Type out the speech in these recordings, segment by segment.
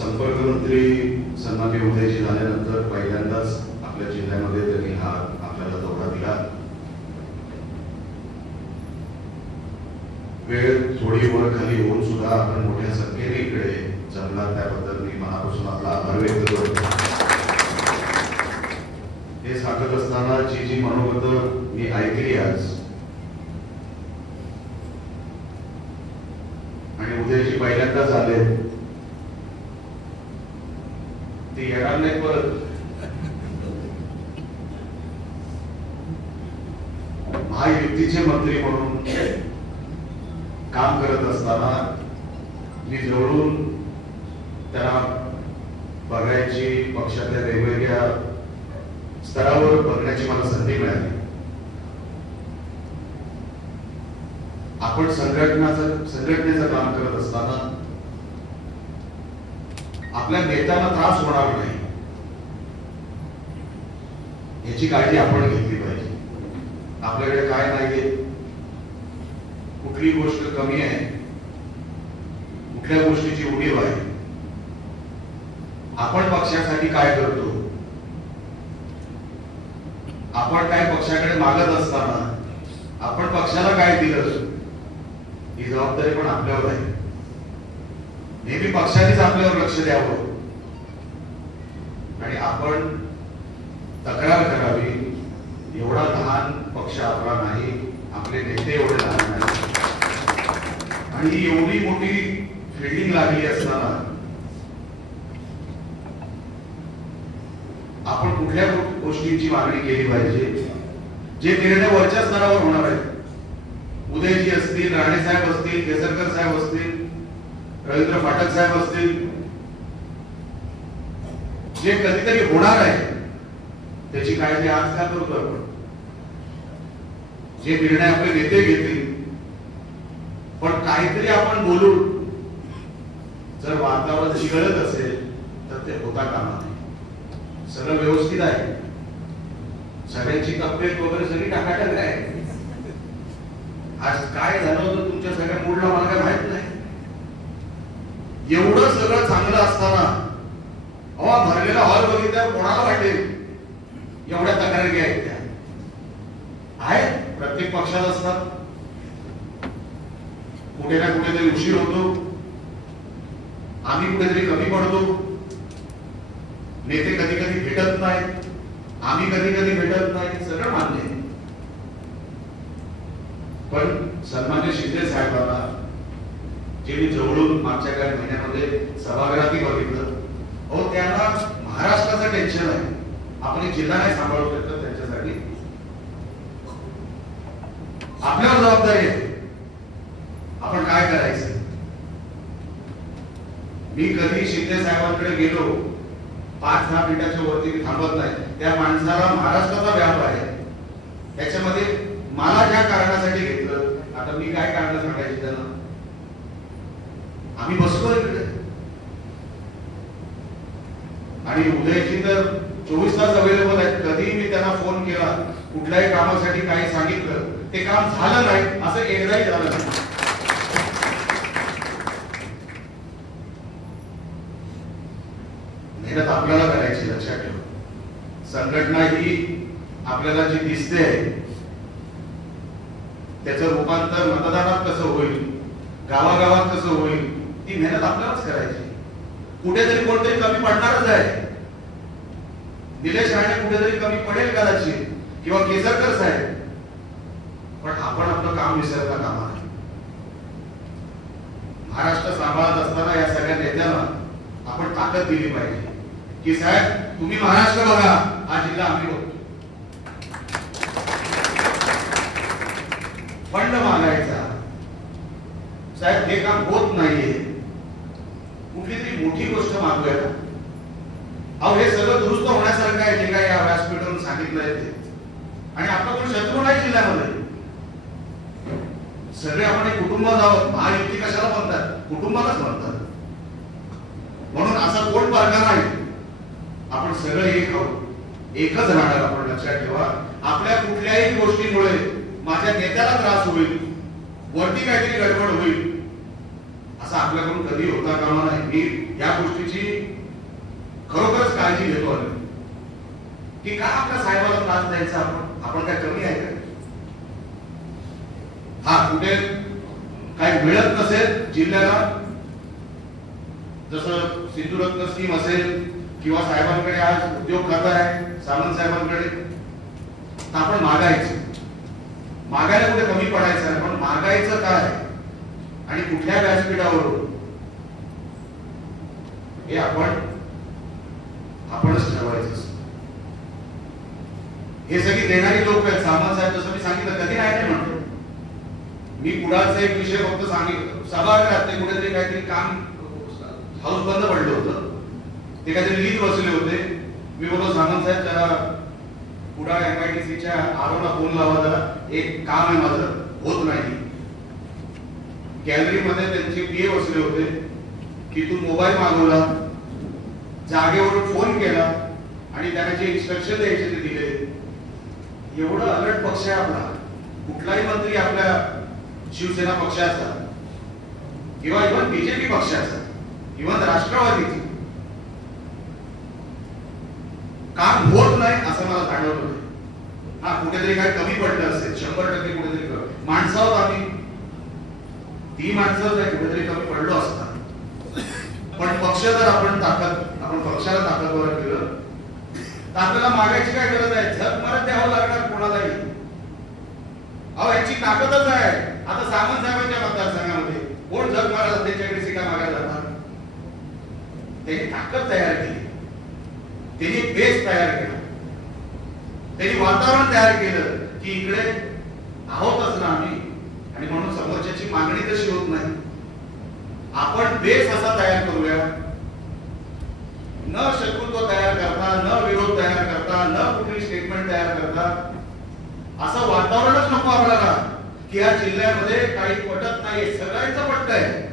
संपर्क मंत्री सन्माननीय उदयजी झाल्यानंतर पहिल्यांदाच आपल्या जिल्ह्यामध्ये त्यांनी हा आपल्याला दौरा दिला. वेळ थोडी वर खाली होऊन सुद्धा आपण मोठ्या संख्येने इकडे जमला, त्याबद्दल मी मनापासून आपला आभार व्यक्त करतो. हे सांगत असताना जी मनोगत मी ऐकली आज, आणि उदयजी पहिल्यांदाच आले, ते येणार नाही परत. महायुतीचे मंत्री म्हणून काम करत असताना मी जवळून त्यांना बघायची, पक्षातल्या वेगवेगळ्या स्तरावर बघण्याची मला संधी मिळाली. आपण संघटनेचं काम करत असताना आपल्या नेत्यांना त्रास होणार नाही याची काळजी आपण घेतली पाहिजे. आपल्याकडे काय नाहीये, कुठली गोष्ट कमी आहे, कुठल्या गोष्टीची उणीव आहे, आपण पक्षासाठी काय करतो, आपण काय पक्षाकडे मागत असताना आपण पक्षाला काय दिलं, ही जबाबदारी पण आपल्यावर आहे. नेहमी पक्षानेच आपल्यावर लक्ष द्यावं आणि आपण तक्रार करावी. एवढा लहान पक्ष आपला नाही, आपले नेते एवढे लहान नाही, आणि ही एवढी मोठी फिल्डिंग लागली असताना आपण कुठल्या गोष्टींची मागणी केली पाहिजे, जे निर्णय वरच्या स्तरावर होणार आहेत. उदयजी असतील, राणे साहेब असतील, केसरकर साहेब असतील, रवींद्र फाटक साहेब असतील, जे कधीतरी होणार आहे त्याची काळजी आज का करतो आपण. जे निर्णय आपले नेते घेतील, पण काहीतरी आपण बोलून जर वातावरण चिघळत असेल तर ते होता कामा नये. सगळं व्यवस्थित आहे, सगळ्यांची तब्येत वगैरे सगळी टाकाटक आहे. आज काय झालं होतं तुमच्या सगळ्या मूडला मला काय माहित नाही. एवढं सगळं चांगलं असताना हवा भरलेला हॉल बघितल्यावर कोणाला वाटेल एवढ्या तक्रारी आहेत त्या आहेत, प्रत्येक पक्षात असतात. कुठे ना कुठेतरी उशीर होतो, आम्ही कुठेतरी कमी पडतो, नेते कधी कधी भेटत नाहीत, आम्ही कधी कधी भेटत नाही, सगळं मान्य आहे. पण सन्मान्य शिंदे साहेबांना जे मी जवळून मागच्या काही महिन्यामध्ये सभागृहातही बघितलं, अहो त्यांना महाराष्ट्राचं टेन्शन आहे. आपण एक जिल्हा नाही सांभाळू शकत, त्यांच्यासाठी आपल्यावर जबाबदारी आहे. आपण काय करायचं. मी कधी शिंदे साहेबांकडे गेलो 5-10 मिनिटाच्या वरती मी थांबत नाही. त्या माणसाला महाराष्ट्राचा व्याप आहे, त्याच्यामध्ये मला ज्या कारणासाठी घेतलं, आता मी काय कारण सांगायची त्यांना. आम्ही बसलो इकडे, आणि उदयजी तर 24 तास अवेलेबल आहेत. कधी मी त्यांना फोन केला, कुठल्याही कामासाठी काही सांगितलं, ते काम झालं नाही असं एकदाही झालं नाही. मेहनत आपल्याला करायची, लक्षात ठेवा. संघटना ही आपल्याला जी दिसते त्याचं रूपांतर मतदानात कसं होईल, गावागावात कसं होईल, ती मेहनत आपल्यालाच करायची. कुठेतरी कोणतरी कमी पडणारच आहे. निलेश राणे कुठेतरी कमी पडेल कदाचित, किंवा केसरकर साहेब, पण आपण आपलं काम विसरता कामा नये. महाराष्ट्र सांभाळत असताना या सगळ्या नेत्यांना आपण ताकद दिली पाहिजे की साहेब तुम्ही महाराष्ट्र बघा, हा जिल्हा आम्ही बघतो. फंड मागायचा, साहेब हे काम होत नाहीये, कुठली तरी मोठी गोष्ट मागूया का. अहो हे सगळं दुरुस्त होण्यासारखं आहे जे काय या व्यासपीठावरून सांगितलंय ते. आणि आपला कोण शत्रू नाही जिल्ह्यामध्ये, सगळे आपण एक कुटुंब आहोत. महायुती कशाला म्हणतात, कुटुंबालाच म्हणतात. म्हणून असा कोण प्रकार नाही, आपण सगळे एक आहोत, एकच राहणार. आपण लक्षात ठेवा, आपल्या कुठल्याही गोष्टीमुळे माझ्या नेत्याला त्रास होईल, वरती काहीतरी गडबड होईल, असं आपल्याकडून कधी होता कामा नाही. मी या गोष्टीची खरोखरच काळजी घेतो आम्ही की का आपल्या साहेबाला त्रास द्यायचा आपण काय कमी आहे का? हा कुठे काही मिळत नसेल जिल्ह्याला, जसं सिंधुरत्न स्कीम असेल किंवा साहेबांकडे आज उद्योग खातं आहे सामंत साहेबांकडे, तर आपण मागायला कुठे कमी पडायचं आहे, पण मागायचं काय आणि कुठल्या व्यासपीठावरून हे आपणच ठरवायचं. हे सगळी देणारी लोक आहेत. सामंत साहेब जसं मी सांगितलं कधी नाही म्हणतो मी, पुढाचा एक विषय फक्त सांगितलं. सभागृहात ते कुठेतरी काहीतरी काम हाऊस बंद पडलं होतं, ते काहीतरी लीड बसले होते. मी बोललो सामंत साहेब जरा कुडाळ MIDCच्या आरोला फोन लावा, जरा एक काम आहे माझं होत नाही. गॅलरीमध्ये त्यांचे PA बसले होते की तू मोबाईल मागवला, जागेवरून फोन केला आणि त्यांना जे इन्स्ट्रक्शन द्यायचे ते दिले. एवढं अलर्ट पक्ष आहे आपला. कुठलाही मंत्री आपल्या शिवसेना पक्षाचा किंवा इव्हन BJP पक्षाचा, इव्हन राष्ट्रवादीचा काम होत नाही असं मला जाणवलं नाही. हा कुठेतरी काय कमी पडलं असेल, 100% कुठेतरी माणसावर आम्ही ती माणसं कुठेतरी कमी पडलो असता. पण पक्ष जर आपण पक्षाला ताकदवर केलं तर आपल्याला मागायची काय गरज आहे? झक मारत द्यावं लागणार कोणालाही. अहो याची ताकदच आहे. आता सामंत साहेबांच्या मतदारसंघामध्ये कोण झक मारायला त्यांच्याकडे सीटा मागायला जाणार? त्यांनी ताकद तयार केली, त्यांनी बेस तयार केला, त्यांनी वातावरण तयार केलं की इकडे आहोतच ना आम्ही, आणि म्हणून समोरच्याची मागणी तशी होत नाही. आपण बेस असा तयार करूया, न शत्रुत्व तयार करता, न विरोध तयार करता, न कुठली स्टेटमेंट तयार करता, असं वातावरणच नको आपल्याला की या जिल्ह्यामध्ये काही पटत नाही. सगळ्यांचं पटतंय,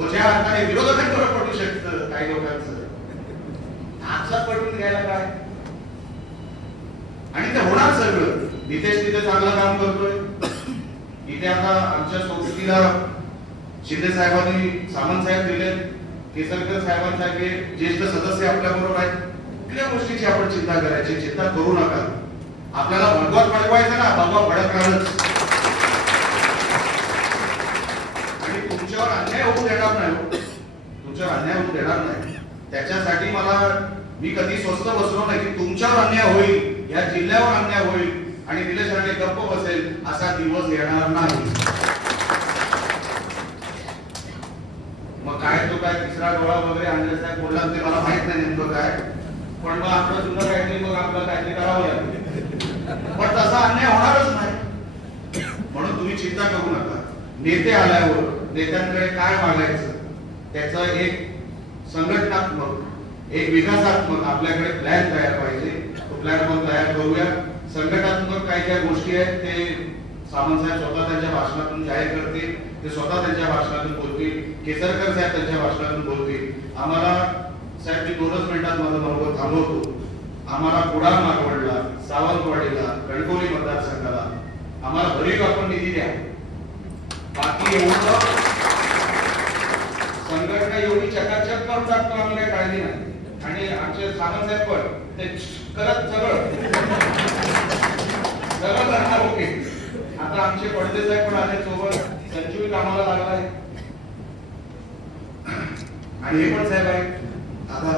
ज्या अर्थाने विरोधकांवर पटू शकतं काही लोकांचं, आपसात पटवून घ्यायला काय? आणि ते होणार सगळं. नितेश तिथे चांगलं काम करतोय. इथे आता आमच्या सोबतीला शिंदे साहेबांनी सामंत साहेब दिले, केसरकर साहेबांसारखे ज्येष्ठ सदस्य आपल्या बरोबर आहेत. कुठल्या गोष्टीची आपण चिंता करायची? चिंता करू नका. आपल्याला भगवा फडकवायचा ना, भगवा फडकणारच. आणि तुमच्यावर अन्याय होऊ देणार नाही, तुमच्यावर अन्याय होऊ देणार नाही. त्याच्यासाठी मी कधी स्वस्त बसलो नाही की तुमच्यावर अन्याय होईल, या जिल्ह्यावर अन्याय होईल आणि निलेश राणे गप्प बसेल असा दिवस येणार नाही. मग काय तो काय तिसरा डोळा वगैरे आणलेला साहेब बोलला ते मला माहित नाही नेमकं काय, पण मग आपलं सुद्धा काहीतरी मग आपलं काहीतरी करावं लागेल. पण तसा अन्याय होणारच नाही. म्हणून तुम्ही चिंता करू नका. नेते आल्यावर नेत्यांकडे काय मागायचं त्याचं एक संघटनात्मक, एक विकासात्मक आपल्याकडे प्लॅन तयार पाहिजे. तो प्लॅन आपण तयार करूया. संघटनात्मक काय ज्या गोष्टी आहेत ते सामंत साहेब स्वतः त्यांच्या भाषणातून जाहीर करतील, ते स्वतः त्यांच्या भाषणातून बोलतील, केसरकर साहेब त्यांच्या भाषणातून बोलतील. आम्हाला साहेब मी 2च मिनिटात माझं मनोगत थांबवतो. आम्हाला कुडाळ मागवडला, सावंतवाडीला, कणकवली मतदारसंघाला आम्हाला भरीव आपण निधी द्या. बाकी एवढं संघटना एवढी चकाचक करून टाकतो आम्ही, काही काळजी नाही. आणि आमचे सामंत साहेब पण ते करत सगळं करणार. ओके, आता आमचे पडदे साहेब पण आले सोबत, संजीवी कामाला लागलाय आणि हे पण साहेब आहे. आता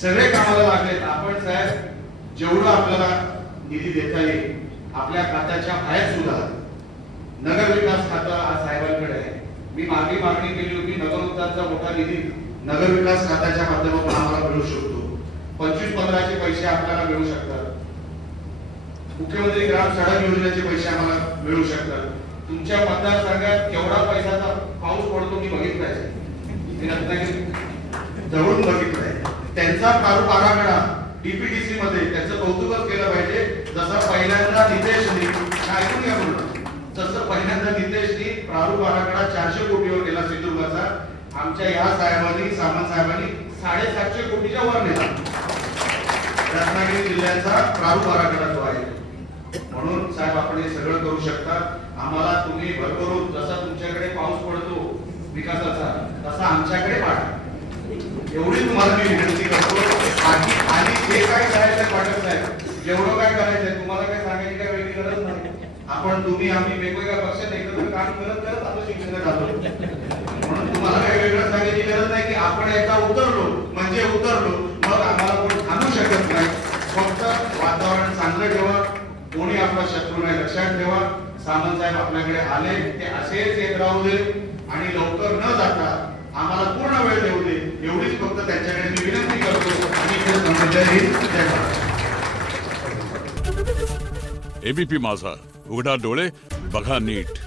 सगळे कामाला लागलेत. आपण साहेब जेवढं आपल्याला निधी देता येईल आपल्या खात्याच्या बाहेर सुद्धा नगर विकास खातं आज साहेबांकडे आहे. मी मागणी केली होती, नगर उद्यानचा मोठा निधी नगर विकास खात्याच्या माध्यमातून आम्हाला मिळू शकतो. 25-15चे पैसे आपल्याला मिळू शकतात. मुख्यमंत्री ग्राम सडक योजनेचे पैसे आम्हाला मिळू शकतात. तुमच्या मतदारसंघात केवढा पैशाचा पाऊस पडतो मी बघितलाय, जवळून बघितलाय. त्यांचा प्रारूप आराखडा DPDC मध्ये त्याचं कौतुकच केलं पाहिजे. जसं पहिल्यांदा नितेशनी ऐकून घ्या म्हणून, जसं पहिल्यांदा नितेशनी प्रारूप आराखडा 400 कोटीवर केला सिंधुदुर्गाचा, आमच्या या साहेबांनी सामंत साहेबांनी 750 कोटीच्या वर नेला रत्नागिरी जिल्ह्याचा प्रारूप आराखडा जो आहे. म्हणून साहेब आपण हे सगळं करू शकता. आम्हाला तुम्ही भरभरून जसा तुमच्याकडे पाऊस पडतो विकासाचा तसा आमच्याकडे पाठवा. एवढी तुम्हाला मी विनंती करतो. बाकी आणि जे काय करायचं वाटत नाही, जेवढं काय करायचंय तुम्हाला काय सांगायची काय वेगळी गरज नाही. आपण तुम्ही आम्ही वेगवेगळ्या पक्षात एकत्र काम करत करत आता शिक्षणात आलो. म्हणून तुम्हाला काही वेगळं सांगायची गरज नाही की आपण एकदा उतरलो म्हणजे उतरलो, मग आम्हाला कोण थांबू शकत नाही. फक्त वातावरण चांगलं ठेवा, कोणी आपला शत्रू नाही लक्षात ठेवा. सामंत साहेब आपल्याकडे आले ते असेच येत राहू दे आणि लवकर न जाता आम्हाला पूर्ण वेळ देऊ दे, एवढीच फक्त त्यांच्याकडे मी विनंती करतो. आणि जय हिंद, जय महाराष्ट्र. एबीपी माझा, उघडा डोळे बघा नीट.